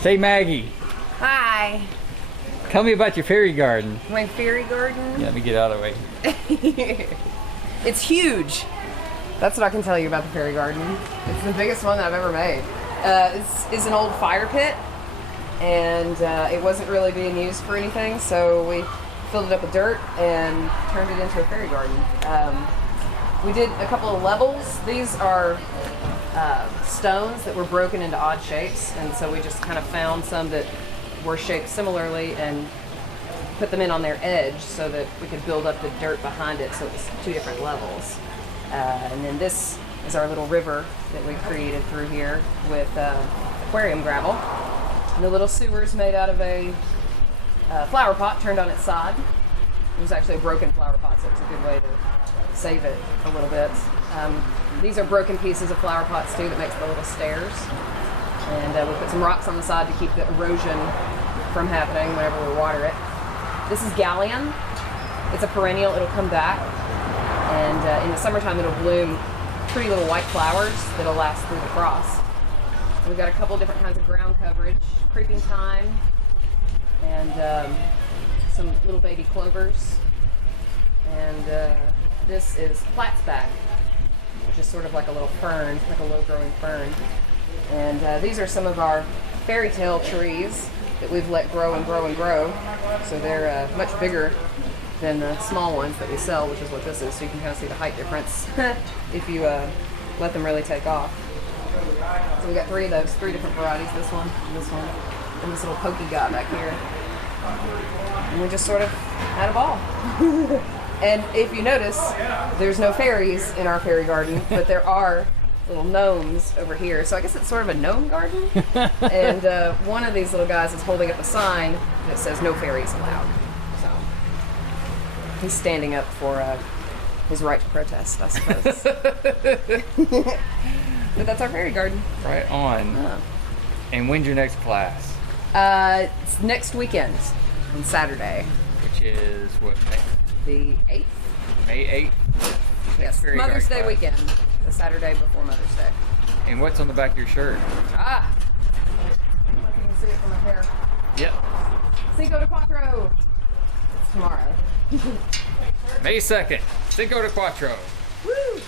Say Maggie. Hi. Tell me about your fairy garden. My fairy garden? Yeah, let me get out of the way. It's huge. That's what I can tell you about the fairy garden. It's the biggest one that I've ever made. It's an old fire pit, and it wasn't really being used for anything, so we filled it up with dirt and turned it into a fairy garden. We did a couple of levels. These are stones that were broken into odd shapes, and so we just kind of found some that were shaped similarly and put them in on their edge so that we could build up the dirt behind it, so it was two different levels. And then this is our little river that we created through here with aquarium gravel. And the little sewer's made out of a flower pot turned on its side. It was actually a broken flower pot, so it was a good way to save it a little bit. These are broken pieces of flower pots too that makes the little stairs. And we put some rocks on the side to keep the erosion from happening whenever we water it. This is galleon. It's a perennial, it'll come back. And in the summertime it'll bloom pretty little white flowers that'll last through the frost. We've got a couple different kinds of ground coverage, creeping thyme, and some little baby clovers. And this is platsback, which is sort of like a little fern, like a low-growing fern. And these are some of our fairy tale trees that we've let grow and grow and grow. So they're much bigger than the small ones that we sell, which is what this is. So you can kind of see the height difference if you let them really take off. So we got three of those, three different varieties, this one, and this little pokey guy back here. And we just sort of had a ball. And if you notice, there's no fairies in our fairy garden, but there are little gnomes over here. So I guess it's sort of a gnome garden. And one of these little guys is holding up a sign that says no fairies allowed. So he's standing up for his right to protest, I suppose. But that's our fairy garden. Right on. Oh. And when's your next class? It's next weekend on Saturday. Which is what, The 8th? May 8th? Yes, Fairy Mother's Day garden class. weekend. The Saturday before Mother's Day. And what's on the back of your shirt? Ah! Look, you can see it from my hair. Yep. Cinco de Cuatro! It's tomorrow. May 2nd, Cinco de Cuatro. Woo!